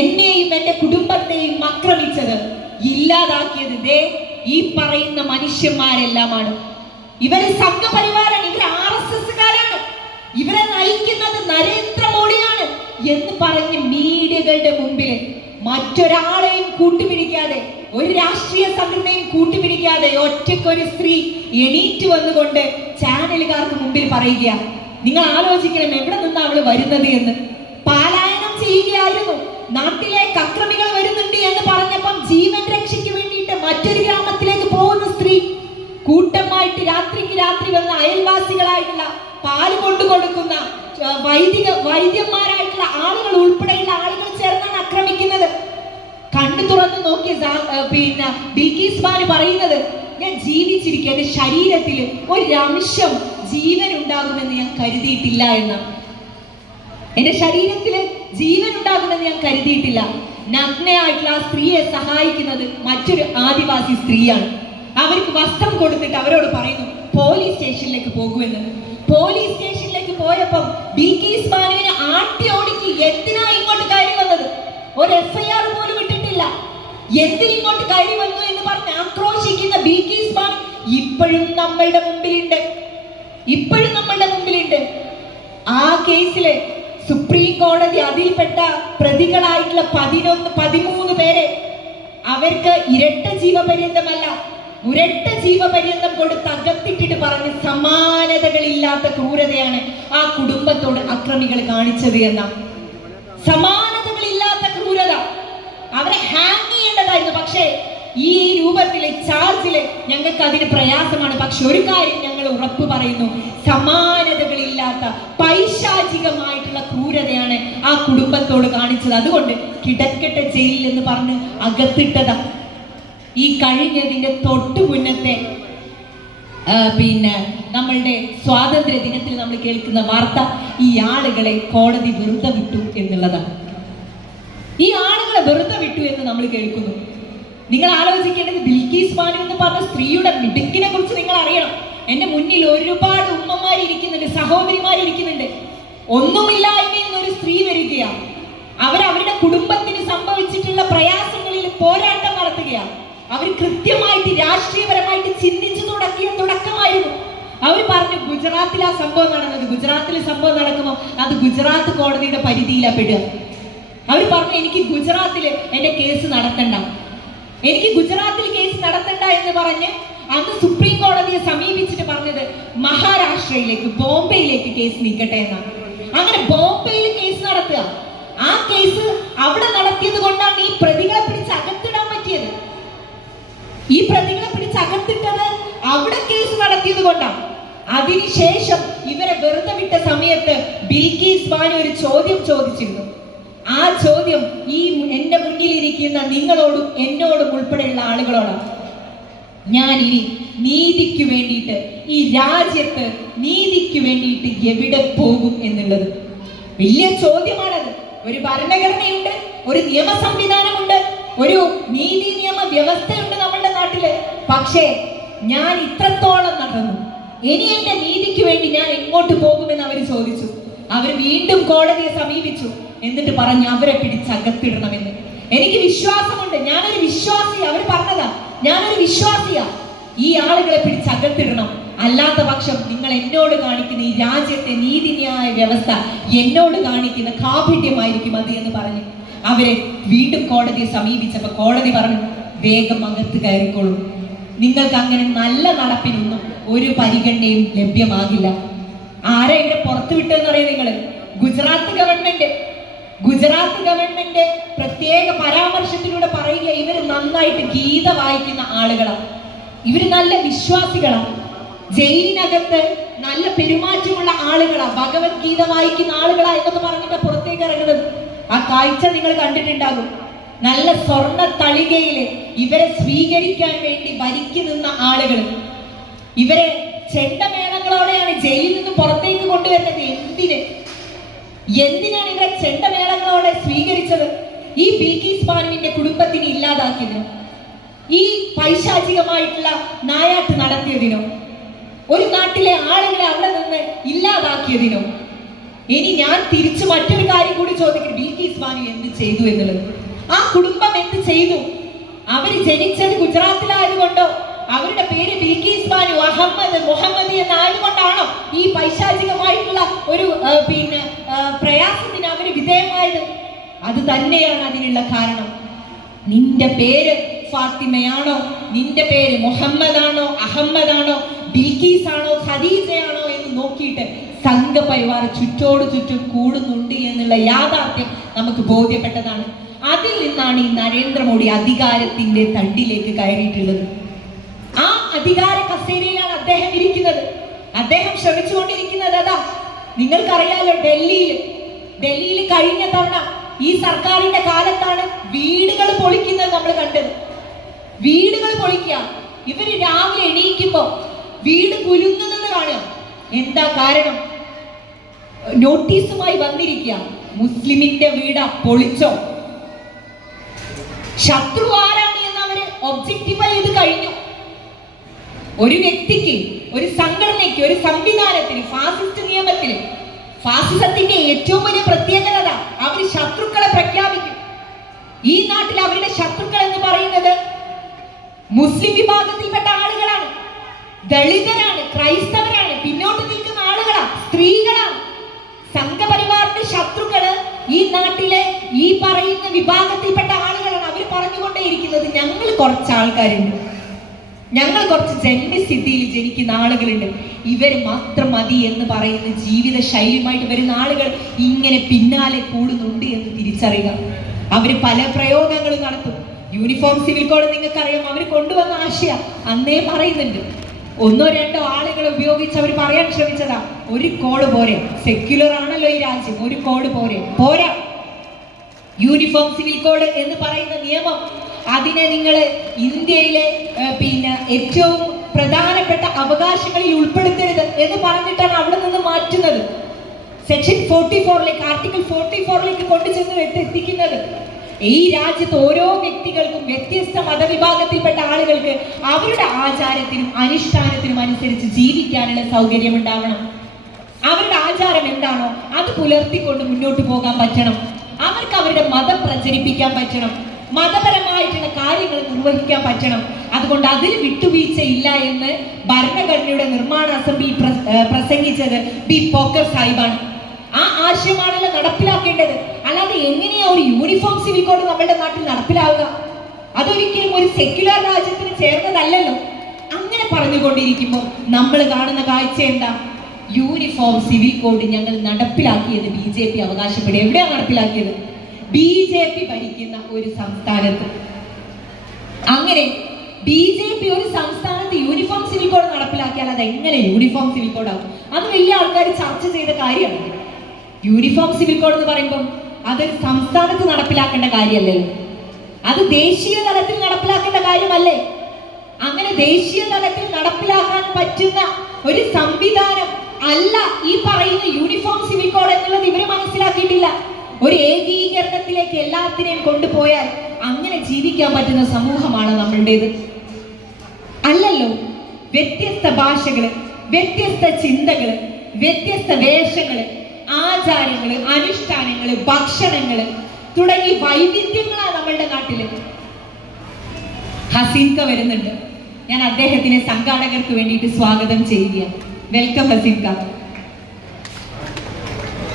എന്നെയും എന്റെ കുടുംബത്തെയും ആക്രമിച്ചത്, ഇല്ലാതാക്കിയത് ദേ ഈ പറയുന്ന മനുഷ്യന്മാരെല്ലാമാണ്. ഇവര് സംഘപരിവാരാണ്, ഇവര് RSSകാരാണ്, ഇവരെ നയിക്കുന്നത് നരേന്ദ്രമോദിയാണ് എന്ന് പറഞ്ഞ് മീഡിയകളുടെ മുമ്പിൽ മറ്റൊരാളെയും കൂട്ടുപിടിക്കാതെ, ഒരു രാഷ്ട്രീയ സംഘടനയും കൂട്ടുപിടിക്കാതെ ഒറ്റയ്ക്കൊരു സ്ത്രീ എണീറ്റ് വന്നുകൊണ്ട് ചാനലുകാർക്ക് മുമ്പിൽ പറയുക. നിങ്ങൾ ആലോചിക്കണം എവിടെ നിന്ന് അവള് വരുന്നത് എന്ന്. പാലായനം ചെയ്യുകയായിരുന്നു, നാട്ടിലേക്ക് അക്രമികൾ വരുന്നുണ്ട് എന്ന് പറഞ്ഞപ്പം ജീവൻ രക്ഷയ്ക്ക് വേണ്ടിയിട്ട് മറ്റൊരു ഗ്രാമത്തിലേക്ക് പോകുന്ന സ്ത്രീ കൂട്ടമായിട്ട് രാത്രിക്ക് രാത്രി വന്ന അയൽവാസികളായിട്ടുള്ള പാല് കൊണ്ടു കൊടുക്കുന്ന വൈദ്യന്മാരായിട്ടുള്ള ആളുകൾ ഉൾപ്പെടെയുള്ള ആളുകൾ ചേർന്നാണ് ആക്രമിക്കുന്നത്. കണ്ണു തുറന്ന് നോക്കിയ ബിൽക്കീസ് ബാനു പറയുന്നത്, ഞാൻ ജീവിച്ചിരിക്കുക, എന്റെ ശരീരത്തിൽ ഒരു അംശം ജീവൻ ഉണ്ടാകുമെന്ന് ഞാൻ കരുതിയിട്ടില്ല എന്നാണ്. എന്റെ ശരീരത്തിൽ ജീവൻ ഉണ്ടാകുമെന്ന് ഞാൻ കരുതിയിട്ടില്ല. നഗ്നയായിട്ടുള്ള ആ സ്ത്രീയെ സഹായിക്കുന്നത് മറ്റൊരു ആദിവാസി സ്ത്രീയാണ്. അവർക്ക് വസ്ത്രം കൊടുത്തിട്ട് അവരോട് പറയുന്നു പോലീസ് സ്റ്റേഷനിലേക്ക് പോകുമെന്ന്. പോലീസ് സ്റ്റേഷനിലേക്ക് പോയപ്പം ബിൽക്കീസ് ബാനുവിനെ ആട്ടി ഓടിക്ക് എന്തിനാ ഇങ്ങോട്ട് കയറി വന്നത്, ഒരു FIR പോലും ഇട്ടിട്ടില്ല, എന്തിനിങ്ങോട്ട് കയറി വന്നു എന്ന് പറഞ്ഞ് ആക്രോശിക്കുന്ന ബിൽക്കീസ് ബാനു ഇപ്പോഴും നമ്മളുടെ മുമ്പിലുണ്ട്, ഇപ്പോഴും നമ്മളുടെ മുമ്പിലുണ്ട്. ആ കേസില് സുപ്രീം കോടതി അതിൽപ്പെട്ട പ്രതികളായിട്ടുള്ള 13 പേരെ അവർക്ക് ഇരട്ട ജീവപര്യന്തമല്ല ഉരട്ട ജീവപര്യന്തം കൊടുത്ത് അകത്തിട്ടിട്ട് പറഞ്ഞ് സമാനതകളില്ലാത്ത ക്രൂരതയാണ് ആ കുടുംബത്തോട് അക്രമികൾ കാണിച്ചത് എന്ന. സമാനതകളില്ലാത്ത ക്രൂരത. അവരെ ഹാങ് ചെയ്യേണ്ടതായിരുന്നു. പക്ഷേ ഈ രൂപത്തിലെ ചാർജില് ഞങ്ങൾക്ക് അതിന് പ്രയാസമാണ്. പക്ഷെ ഒരു കാര്യം ഞങ്ങൾ ഉറപ്പ് പറയുന്നു, സമാനതകളില്ലാത്ത പൈശാചികമായിട്ടുള്ള ക്രൂരതയാണ് ആ കുടുംബത്തോട് കാണിച്ചത്. അതുകൊണ്ട് കിടക്കട്ടെ ജയിലിൽ എന്ന് പറഞ്ഞ് അകത്തിട്ടതാ. ഈ കഴിഞ്ഞതിന്റെ തൊട്ടു മുന്നത്തെ നമ്മളുടെ സ്വാതന്ത്ര്യ ദിനത്തിൽ നമ്മൾ കേൾക്കുന്ന വാർത്ത ഈ ആളുകളെ കോടതി വെറുതെ വിട്ടു എന്നുള്ളതാണ്. ഈ ആളുകളെ വെറുതെ വിട്ടു എന്ന് നമ്മൾ കേൾക്കുന്നു. നിങ്ങൾ ആലോചിക്കേണ്ടത് ബിൽക്കീസ് ബാനു എന്ന് പറഞ്ഞ സ്ത്രീയുടെ മിടുക്കിനെ കുറിച്ച് നിങ്ങൾ അറിയണം. എന്റെ മുന്നിൽ ഒരുപാട് ഉമ്മമാരിയ്ക്കുന്നുണ്ട്, സഹോദരിമാരിയ്ക്കുന്നുണ്ട്. ഒന്നുമില്ലായ്മയിൽ നിന്നൊരു സ്ത്രീ വരികയാണ്. അവരവരുടെ കുടുംബത്തിന് സംഭവിച്ചിട്ടുള്ള പ്രയാസങ്ങളിൽ പോരാട്ടം നടത്തുകയാണ്. അവർ കൃത്യമായിട്ട് രാഷ്ട്രീയപരമായിട്ട് ചിന്തിച്ചു തുടക്കമായിരുന്നു. അവർ പറഞ്ഞു ഗുജറാത്തിൽ ആ സംഭവം നടന്നത്, ഗുജറാത്തിൽ സംഭവം നടക്കുമ്പോൾ അത് ഗുജറാത്ത് കോടതിയുടെ പരിധിയിലാണ് പെടുക. അവർ പറഞ്ഞു എനിക്ക് ഗുജറാത്തിൽ എന്റെ കേസ് നടത്തണ്ട, എനിക്ക് ഗുജറാത്തിൽ കേസ് നടത്തണ്ട എന്ന് പറഞ്ഞ് അന്ന് സുപ്രീം കോടതിയെ സമീപിച്ചിട്ട് പറഞ്ഞത് മഹാരാഷ്ട്രയിലേക്ക്, ബോംബെയിലേക്ക് കേസ് നീക്കട്ടെ എന്നാണ്. അങ്ങനെ ബോംബെയിൽ കേസ് നടത്തുക. ആ കേസ് അവിടെ നടത്തിയത് കൊണ്ടാണ് ഈ പ്രതികളെ പിടിച്ച് അകത്തിടാൻ പറ്റിയത്. ഈ പ്രതികളെ പിടിച്ച് അകത്തിട്ടത് അവിടെ കേസ് നടത്തിയത് കൊണ്ടാണ്. അതിനുശേഷം ഇവരെ വെറുതെ വിട്ട സമയത്ത് ബിൽക്കീസ് ബാനു ഒരു ചോദ്യം ചോദിച്ചിരുന്നു. ആ ചോദ്യം ഈ എന്റെ മുന്നിലിരിക്കുന്ന നിങ്ങളോടും എന്നോടും ഉൾപ്പെടെയുള്ള ആളുകളോടാണ്. ഞാൻ ഇനി നീതിക്ക് വേണ്ടിയിട്ട്, ഈ രാജ്യത്ത് നീതിക്ക് വേണ്ടിയിട്ട് എവിടെ പോകും എന്നുള്ളത് വലിയ ചോദ്യമാണത്. ഒരു ഭരണഘടനയുണ്ട്, ഒരു നിയമ സംവിധാനമുണ്ട്, ഒരു നീതി നിയമ വ്യവസ്ഥയുണ്ട് നമ്മുടെ നാട്ടില്. പക്ഷേ ഞാൻ ഇത്രത്തോളം നടന്നു, ഇനി എന്റെ നീതിക്ക് വേണ്ടി ഞാൻ എങ്ങോട്ട് പോകുമെന്ന് അവർ ചോദിച്ചു. അവർ വീണ്ടും കോടതിയെ സമീപിച്ചു. എന്നിട്ട് പറഞ്ഞു അവരെ പിടിച്ചകത്തിടണമെന്ന്. എനിക്ക് വിശ്വാസമുണ്ട്, ഞാനൊരു വിശ്വാസിയാ. അവർ പറഞ്ഞതാ ഞാനൊരു വിശ്വാസിയാ. ഈ ആളുകളെ പിടിച്ചകത്തിടണം, അല്ലാത്ത പക്ഷം നിങ്ങൾ എന്നോട് കാണിക്കുന്ന ഈ രാജ്യത്തെ നീതിന്യായ വ്യവസ്ഥ എന്നോട് കാണിക്കുന്ന കാപട്യമായിരിക്കും അത് എന്ന് പറഞ്ഞ് അവരെ വീണ്ടും കോടതിയെ സമീപിച്ചപ്പോ കോടതി പറഞ്ഞു വേഗം അകത്ത് കയറിക്കോളൂ, നിങ്ങൾക്ക് അങ്ങനെ നല്ല നടപ്പിനൊന്നും ഒരു പരിഗണനയും ലഭ്യമാകില്ല. ആരെ ഇവിടെ പുറത്തു വിട്ടെന്ന് അറിയാം നിങ്ങള്? ഗുജറാത്ത് ഗവൺമെന്റ് പ്രത്യേക പരാമർശത്തിലൂടെ പറയുക ഇവര് നന്നായിട്ട് ഗീത വായിക്കുന്ന ആളുകളാണ്, ഇവര് നല്ല വിശ്വാസികളാണ്, ജയിലിനകത്ത് നല്ല പെരുമാറ്റമുള്ള ആളുകളാണ്, ഭഗവത്ഗീത വായിക്കുന്ന ആളുകളാ എന്നൊക്കെ പറഞ്ഞിട്ട് പുറത്തേക്ക് ഇറങ്ങുന്നത്. ആ കാഴ്ച നിങ്ങൾ കണ്ടിട്ടുണ്ടാകും. നല്ല സ്വർണ്ണ തളികയില് ഇവരെ സ്വീകരിക്കാൻ വേണ്ടി ഭരിക്കു നിന്ന ആളുകൾ ഇവരെ ചെണ്ടമേളങ്ങളോടെയാണ് ജയിലിൽ നിന്ന് പുറത്തേക്ക് കൊണ്ടുവരുന്നത്. എന്തിനാണ് ഇവരെ ചെണ്ടമേളങ്ങളോടെ സ്വീകരിച്ചത്? ഈ ബിൽക്കീസ് ബാനുവിന്റെ കുടുംബത്തിന് ഇല്ലാതാക്കിയതിനോ, ഈ പൈശാചികമായിട്ടുള്ള നായാട്ട് നടത്തിയതിനോ, ഒരു നാട്ടിലെ ആളുകളെ അവിടെ നിന്ന് ഇല്ലാതാക്കിയതിനോ? ഇനി ഞാൻ തിരിച്ചു മറ്റൊരു കാര്യം കൂടി ചോദിക്കും, ബിൽക്കീസ് ബാനു എന്ത് ചെയ്തു എന്നുള്ളത്. ആ കുടുംബം എന്ത് ചെയ്തു? അവർ ജനിച്ചത് ഗുജറാത്തിലായതുകൊണ്ടോ അവരുടെ പേര് ബിൽക്കീസ് ബാനു, അഹമ്മദ്, മുഹമ്മദ് എന്നായതുകൊണ്ടാണോ ഈ പൈശാചികമായിട്ടുള്ള ഒരു പ്രയാസത്തിന് അവർ വിധേയമായത്? അത് തന്നെയാണ് അതിനുള്ള കാരണം. നിന്റെ പേര് ഫാത്തിമയാണോ, നിന്റെ പേര് മുഹമ്മദാണോ, അഹമ്മദാണോ, ബിൽക്കീസ് ആണോ, ഖദീജയാണോ എന്ന് നോക്കിയിട്ട് സംഘപരിവാർ ചുറ്റോട് ചുറ്റും കൂടുന്നുണ്ട് എന്നുള്ള യാഥാർത്ഥ്യം നമുക്ക് ബോധ്യപ്പെട്ടതാണ്. അതിൽ നിന്നാണ് ഈ നരേന്ദ്രമോദി അധികാരത്തിന്റെ തണ്ടിലേക്ക് കയറിയിട്ടുള്ളത്. ആ അധികാര കസേരയിലാണ് അദ്ദേഹം ഇരിക്കുന്നത്. അദ്ദേഹം ശ്രമിച്ചുകൊണ്ടിരിക്കുന്നത് അതാ. നിങ്ങൾക്കറിയാലോ, ഡൽഹിയിൽ കഴിഞ്ഞ തവണ ഈ സർക്കാരിന്റെ കാലത്താണ് വീടുകൾ പൊളിക്കുന്നത് നമ്മൾ കണ്ടത്. വീടുകൾ പൊളിക്കുക, ഇവര് രാവിലെ എണീക്കുമ്പോ വീട് കുലുങ്ങുന്നത് കാണുക. എന്താ കാരണം? നോട്ടീസുമായി വന്നിരിക്കുക, മുസ്ലിമിന്റെ വീടാ, പൊളിച്ചോ. ശത്രു ആരാണ് എന്ന് അവര് ഒബ്ജക്റ്റീവ് ചെയ്ത് കഴിഞ്ഞു. ഒരു വ്യക്തിക്ക്, ഒരു സംഘടനയ്ക്ക്, ഒരു സംവിധാനത്തിന്, ഫാസിസ്റ്റ് നിയമത്തിന്, ഫാസിസത്തിന്റെ ഏറ്റവും വലിയ പ്രത്യേകത അവർ ശത്രുക്കളെ പ്രഖ്യാപിക്കും. ഈ നാട്ടിൽ അവരുടെ ശത്രുക്കൾ എന്ന് പറയുന്നത് മുസ്ലിം വിഭാഗത്തിൽപ്പെട്ട ആളുകളാണ്, ദളിതരാണ്, ക്രൈസ്തവരാണ്, പിന്നോട്ട് നിൽക്കുന്ന ആളുകളാണ്, സ്ത്രീകളാണ്. സംഘപരിവാറിന്റെ ശത്രുക്കള് ഈ നാട്ടിലെ ഈ പറയുന്ന വിഭാഗത്തിൽപ്പെട്ട ആളുകളാണ്. അവർ പറഞ്ഞുകൊണ്ടേയിരിക്കുന്നത് ഞങ്ങൾ കുറച്ച് ആൾക്കാരുണ്ട്, ഞങ്ങൾ കുറച്ച് ജന്മസിദ്ധിയിൽ ജനിക്കുന്ന ആളുകളുണ്ട്, ഇവർ മാത്രം മതി എന്ന് പറയുന്ന ജീവിത ശൈലിയുമായിട്ട് വരുന്ന ആളുകൾ ഇങ്ങനെ പിന്നാലെ കൂടുന്നുണ്ട് എന്ന് തിരിച്ചറിയുക. അവർ പല പ്രയോഗങ്ങളും നടത്തും. യൂണിഫോം സിവിൽ കോഡ് നിങ്ങൾക്കറിയാം, അവർ കൊണ്ടുവന്ന ആശയം അന്നേ പറയുന്നുണ്ട്. ഒന്നോ രണ്ടോ ആളുകൾ ഉപയോഗിച്ച് അവർ പറയാൻ ശ്രമിച്ചതാ, ഒരു കോഡ് പോരെ, സെക്യുലർ ആണല്ലോ ഈ രാജ്യം, ഒരു കോഡ് പോരാ. യൂണിഫോം സിവിൽ കോഡ് എന്ന് പറയുന്ന നിയമം, അതിനെ നിങ്ങൾ ഇന്ത്യയിലെ ഏറ്റവും പ്രധാനപ്പെട്ട അവകാശങ്ങളിൽ ഉൾപ്പെടുത്തരുത് എന്ന് പറഞ്ഞിട്ടാണ് അവിടെ നിന്ന് മാറ്റുന്നത്. സെക്ഷൻ 44ലേക്ക്, ആർട്ടിക്കിൾ 44ലേക്ക് കൊണ്ടുചെന്ന് എത്തിക്കുന്നത്. ഈ രാജ്യത്ത് ഓരോ വ്യക്തികൾക്കും, വ്യത്യസ്ത മതവിഭാഗത്തിൽപ്പെട്ട ആളുകൾക്ക് അവരുടെ ആചാരത്തിനും അനുഷ്ഠാനത്തിനും അനുസരിച്ച് ജീവിക്കാനുള്ള സൗകര്യം ഉണ്ടാവണം. അവരുടെ ആചാരം എന്താണോ അത് പുലർത്തിക്കൊണ്ട് മുന്നോട്ട് പോകാൻ പറ്റണം. അവർക്ക് അവരുടെ മതം പ്രചരിപ്പിക്കാൻ പറ്റണം, മതപരമായിട്ടുള്ള കാര്യങ്ങൾ നിർവഹിക്കാൻ പറ്റണം. അതുകൊണ്ട് അതിൽ വിട്ടുവീഴ്ചയില്ല എന്ന് ഭരണഘടനയുടെ നിർമ്മാണ അസംബ്ലി പ്രസംഗിച്ചത് ബി പോക്കർ സാഹിബാണ്. ആ ആശയമാണല്ലോ നടപ്പിലാക്കേണ്ടത്. അല്ലാതെ എങ്ങനെയാ ഒരു യൂണിഫോം സിവിൽ കോഡ് നമ്മുടെ നാട്ടിൽ നടപ്പിലാവുക? അതൊരിക്കലും ഒരു സെക്യുലർ രാജ്യത്തിന് ചേർന്നതല്ലല്ലോ. അങ്ങനെ പറഞ്ഞുകൊണ്ടിരിക്കുമ്പോൾ നമ്മൾ കാണുന്ന കാഴ്ച എന്താ? യൂണിഫോം സിവിൽ കോഡ് ഞങ്ങൾ നടപ്പിലാക്കിയത് BJP അവകാശപ്പെടും. എവിടെയാണ് നടപ്പിലാക്കിയത്? BJP ഭരിക്കുന്ന ഒരു സംസ്ഥാനത്ത്. അങ്ങനെ BJP ഒരു സംസ്ഥാനത്ത് യൂണിഫോം സിവിൽ കോഡ് നടപ്പിലാക്കിയാൽ അത് എങ്ങനെ യൂണിഫോം സിവിൽ കോഡാവും? അത് വലിയ ആൾക്കാർ ചർച്ച ചെയ്ത കാര്യമാണ്. യൂണിഫോം സിവിൽ കോഡ് എന്ന് പറയുമ്പോൾ അതൊരു സംസ്ഥാനത്ത് നടപ്പിലാക്കേണ്ട കാര്യമല്ലല്ലോ, അത് ദേശീയ തലത്തിൽ നടപ്പിലാക്കേണ്ട കാര്യമല്ലേ? അങ്ങനെ ദേശീയ തലത്തിൽ നടപ്പിലാക്കാൻ പറ്റുന്ന ഒരു സംവിധാനം അല്ല ഈ പറയുന്ന യൂണിഫോം സിവിൽ കോഡ് എന്നുള്ളത് ഇവര് മനസ്സിലാക്കിയിട്ടില്ല. ഒരു ഏകീകരണത്തിലേക്ക് എല്ലാത്തിനെയും കൊണ്ടുപോയാൽ അങ്ങനെ ജീവിക്കാൻ പറ്റുന്ന സമൂഹമാണ് നമ്മളുടേത് അല്ലല്ലോ. വ്യത്യസ്ത ഭാഷകള്, വ്യത്യസ്ത ചിന്തകള്, വ്യത്യസ്ത വേഷങ്ങള്, ആചാരങ്ങള്, അനുഷ്ഠാനങ്ങള്, ഭക്ഷണങ്ങള് തുടങ്ങി വൈവിധ്യങ്ങളാണ് നമ്മളുടെ നാട്ടില്. ഹസീൻക വരുന്നുണ്ട്, ഞാൻ അദ്ദേഹത്തിനെ സംഘാടകർക്ക് വേണ്ടിയിട്ട് സ്വാഗതം ചെയ്യുകയാണ്. വെൽക്കം ഹസീൻക.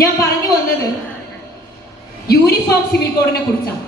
ഞാൻ പറഞ്ഞു വന്നത് യൂണിഫോം സിവിൽ കോഡിനെ കുറിച്ചാണ്.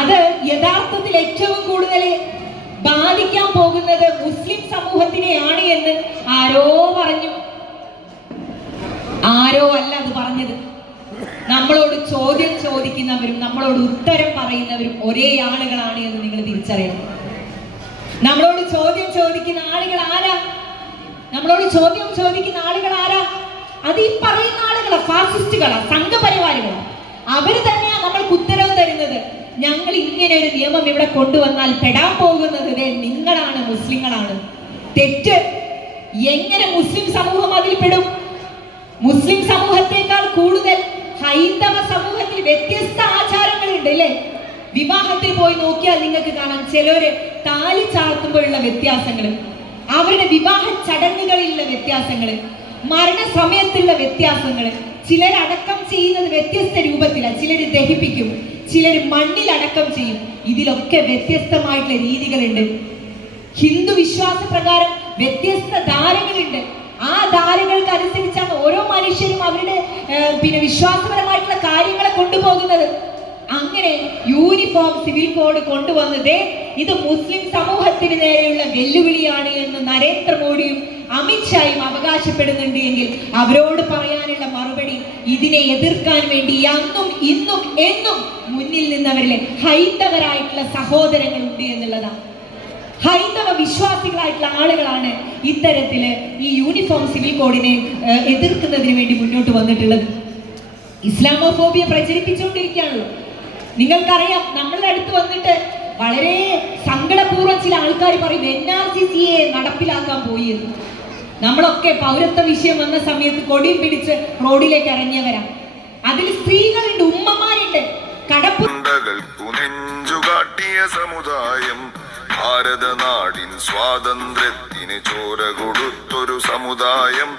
അത് യഥാർത്ഥത്തിൽ ഏറ്റവും കൂടുതൽ ബാധിക്കാൻ പോകുന്നത് മുസ്ലിം സമൂഹത്തിനെയാണ് എന്ന് ആരോ പറഞ്ഞു. ആരോ അല്ല അത് പറഞ്ഞത്. നമ്മളോട് ചോദ്യം ചോദിക്കുന്നവരും നമ്മളോട് ഉത്തരം പറയുന്നവരും ഒരേ ആളുകളാണ് എന്ന് നിങ്ങൾ തിരിച്ചറിയണം. നമ്മളോട് ചോദ്യം ചോദിക്കുന്ന ആളുകൾ ആരാ? അത് ഈ പറയുന്ന ആളുകളാ, ഫാസിസ്റ്റുകളാ, സംഘപരിവാരികളാ. അവര് തന്നെയാ നമ്മൾക്ക് ഉത്തരവ് തരുന്നത്. ഞങ്ങൾ ഇങ്ങനെ ഒരു നിയമം ഇവിടെ കൊണ്ടുവന്നാൽ പെടാൻ പോകുന്നത് നിങ്ങളാണ്, മുസ്ലിങ്ങളാണ്. തെറ്റ്. എങ്ങനെ മുസ്ലിം സമൂഹം അതിൽ പെടും? മുസ്ലിം സമൂഹത്തെക്കാൾ കൂടുതൽ ഹൈന്ദവ സമൂഹത്തിൽ വ്യത്യസ്ത ആചാരങ്ങളുണ്ട് അല്ലേ? വിവാഹത്തിൽ പോയി നോക്കിയാൽ നിങ്ങൾക്ക് കാണാം, ചിലര് താലി ചാർത്തുമ്പോഴുള്ള വ്യത്യാസങ്ങള്, അവരുടെ വിവാഹ ചടങ്ങുകളിലുള്ള വ്യത്യാസങ്ങള്, മരണസമയത്തുള്ള വ്യത്യാസങ്ങൾ, ചിലർ അടക്കം ചെയ്യുന്നത് വ്യത്യസ്ത രൂപത്തിലാണ്. ചിലർ ദഹിപ്പിക്കും, ചിലർ മണ്ണിൽ അടക്കം ചെയ്യും. ഇതിലൊക്കെ വ്യത്യസ്തമായിട്ടുള്ള രീതികളുണ്ട്. ഹിന്ദു വിശ്വാസ പ്രകാരം വ്യത്യസ്ത ധാരകളുണ്ട്. ആ ധാരകൾക്ക് അനുസരിച്ചാണ് ഓരോ മനുഷ്യരും അവരുടെ വിശ്വാസപരമായിട്ടുള്ള കാര്യങ്ങളെ കൊണ്ടുപോകുന്നത്. അങ്ങനെ യൂണിഫോം സിവിൽ കോഡ് കൊണ്ടുവന്നത് ഇത് മുസ്ലിം സമൂഹത്തിന് നേരെയുള്ള വെല്ലുവിളിയാണ് എന്ന് നരേന്ദ്രമോദിയും അമിത്ഷായും അവകാശപ്പെടുന്നുണ്ട് എങ്കിൽ അവരോട് പറയാനുള്ള മറുപടി, ഇതിനെ എതിർക്കാൻ വേണ്ടി അന്നും ഇന്നും എന്നും മുന്നിൽ നിന്നവരിലെ ഹൈന്ദവരായിട്ടുള്ള സഹോദരങ്ങളുണ്ട് എന്നുള്ളതാണ്. ഹൈന്ദവ വിശ്വാസികളായിട്ടുള്ള ആളുകളാണ് ഇത്തരത്തില് ഈ യൂണിഫോം സിവിൽ കോഡിനെ എതിർക്കുന്നതിന് വേണ്ടി മുന്നോട്ട് വന്നിട്ടുള്ളത്. ഇസ്ലാമോഫോബിയ പ്രചരിപ്പിച്ചുകൊണ്ടിരിക്കുകയാണല്ലോ. നിങ്ങൾക്കറിയാം, നമ്മളുടെ അടുത്ത് വന്നിട്ട് വളരെ സങ്കടപൂർവ്വം ചില ആൾക്കാർ പറയും NRCCയെ നടപ്പിലാക്കാൻ പോയി എന്ന്. നമ്മളൊക്കെ പൗരത്വ വിഷയം വന്ന സമയത്ത് കൊടിയും പിടിച്ച് റോഡിലേക്ക് ഇറങ്ങിയവരാ. അതിൽ സ്ത്രീകളുണ്ട്, ഉമ്മമാരുണ്ട്. നെഞ്ചുകാട്ടിയ സമുദായം, ഭാരതനാടിൻ സ്വാതന്ത്ര്യത്തിന് ചോര കൊടുത്തൊരു സമുദായം,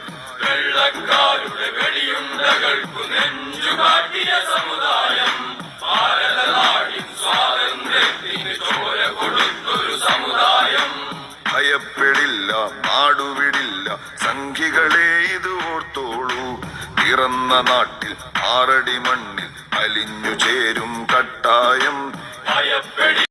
വെള്ളക്കാരുടെ വെടിയുണ്ടകൾക്കു നെഞ്ചുകാട്ടിയ സമുദായം, ഭാരതനാടിൻ സ്വാതന്ത്ര്യത്തിന് ചോര കൊടുത്തൊരു സമുദായം. ഭയപ്പെടില്ല, നാടുവിടില്ല, സംഘികളെ ഇത് ഓർത്തോളൂ. പിറന്ന നാട്ടിൽ ആറടി മണ്ണിൽ അലിഞ്ഞു ചേരും കട്ടായം.